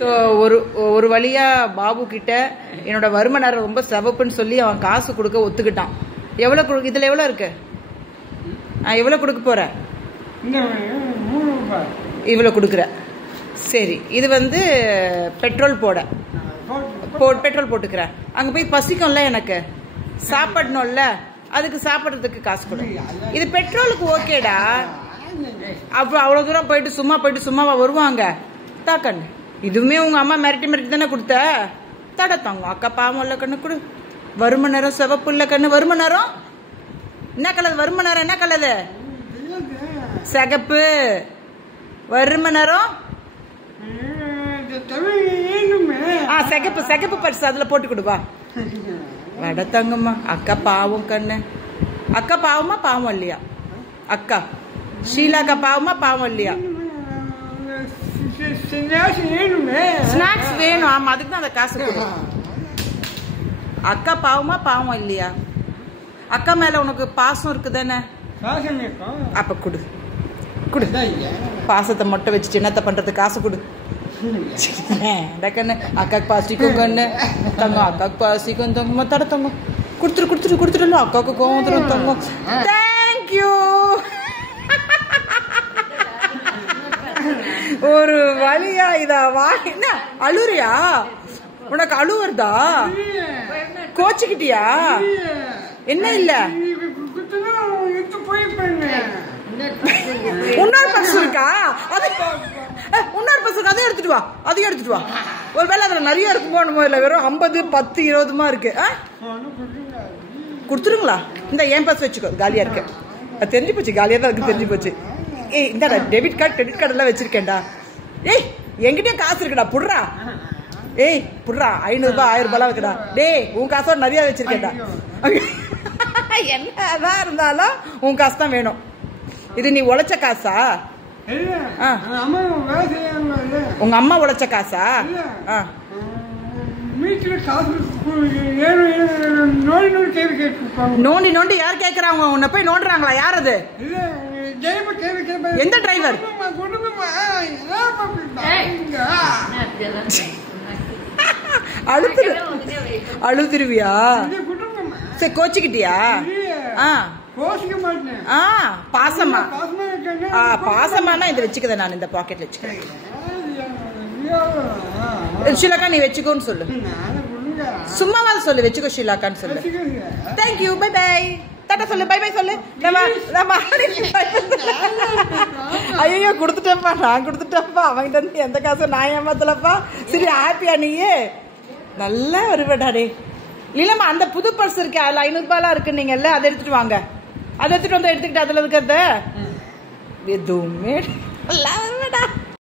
So ஒரு வழியா பாபு கிட்ட என்னோட வருமானம் ரொம்ப சிவப்புன்னு சொல்லி அவன் காசு கொடுக்க ஒத்துக்கிட்டான். எவ்வளவு கொடு, இதுல எவ்வளவு இருக்கு? எவ்வளவு கொடுக்க போற? இவ்வளவு கொடுக்குற. சரி, இது வந்து பெட்ரோல் பெட்ரோல் போட்டுக்கிறேன். அங்க போய் பசிக்கும்ல, எனக்கு சாப்பிடணும்ல, அதுக்கு சாப்பிட்றதுக்கு காசு கொடு. இது பெட்ரோலுக்கு ஓகேடா. அப்ப அவ்வளவு தூரம் போயிட்டு சும்மாவா வருவாங்க? தாக்கண்ணு, இதுவுமே உங்க அம்மா மிரட்டி தானே கொடுத்த. தட தாங்க அக்கா பாவம் இல்ல கண்ணு கொடு. வரும நேரம் சிவப்பு இல்ல கண்ணு. வரும நேரம் என்ன கலது? வரும நேரம் என்ன கலது? சிகப்பு. வரும நேரம் சிகப்பு பரிசு அதுல போட்டு கொடுவா. வட தங்கம்மா, அக்கா பாவம் கண்ணு. அக்கா பாவமா பாவம் இல்லையா? அக்கா ஷீலாக்கா பாவமா பாவம் இல்லையா? ஸ்நாக்ஸ் வேணும். ஆமா, அதுக்கு தான் அந்த காசு கொடு. அக்கா பாவமா பாவம் இல்லையா? அக்கா மேல உனக்கு பாசம் இருக்குதானே? அப்ப குடு குடு. பாசத்தை மட்டும் வச்சுட்டு என்னத்த பண்றது? காசு கொடு. கண்ணு அக்காக்கு பாசிக்கும் கண்ணு. தங்கம் அக்காக்கு பாசிக்கும் தங்கம்மா. தட தங்கம் கொடுத்துட்டு அக்காவுக்கு கோவம் தரும் தங்கம். தேங்க்யூ. ஒரு வழியா இதா வா. என்ன அழுறியா? உனக்கு அழுவுறதா? கோச்சுக்கிட்டியா? என்ன இல்ல இன்னொரு பர்ஸ் இருக்கா? இன்னொரு பர்ஸ் இருக்கு, அதையும் எடுத்துட்டு வா. ஒரு வேலை அதுல நிறைய இருக்குமோ இல்ல வெறும் 50, 10, 20 இருக்கு. கொடுத்துருங்களா? இந்த என் பர்ஸ் வச்சுக்கோ, காலியா இருக்கு. அது தெரிஞ்சு போச்சு, காலியா தான் இருக்கு, தெரிஞ்சு போச்சு. ஏய், இந்த டெபிட் கார்டு கிரெடிட் கார்டு எல்லாம் வச்சிருக்கேன்டா. ஏய், என்கிட்டயும் காசு இருக்குடா, புடுறா. ஏய் புடுறா, 500 ரூபாய் 1000 ரூபாய் இருக்குடா. டேய், உன் காசோட நிறைய வச்சிருக்கேன்டா. என்னதான் இருந்தாலும் உன் காசு தான் வேணும். இது நீ உழைச்ச காசா? உங்க அம்மா உழைச்ச காசா? நோண்டி யார் கேக்குறாங்க? உன்னை போய் நோண்டுறாங்களா? யார் அது? எந்த டிரைவர்? அழுதுருவியா? சரி, கோச்சுக்கிட்டியா? பாசமானா இதை வச்சுக்கத. நான் இந்த பாக்கெட்ல வச்சுக்கிறேன். ஷீலாக்கா நீ வச்சுக்கோன்னு சொல்லு. சும்மாவா சொல்லு, வச்சுக்கோ ஷீலாக்கான்னு சொல்லு. Thank you, by by. டாடா சொல்லு, பை பை சொல்லு. ஐயோ, கொடுத்துட்டேன்ப்பா, நான் கொடுத்துட்டேன்ப்பா. அவங்க தந்து எந்த காசும் நான் ஏமாத்தலப்பா. சரி, ஹாப்பியா நீயே? நல்லா வருவடாடே. இல்லம்மா, அந்த புது பர்ஸ் இருக்கு, அதுல 500 ரூபாய் இருக்குன்னீங்கல்ல, அதை எடுத்துட்டு வாங்க. அதை எடுத்துட்டு வந்து எடுத்துக்கிட்டு அதுல இருக்கிறத எதுவுமே நல்லா வருவடா.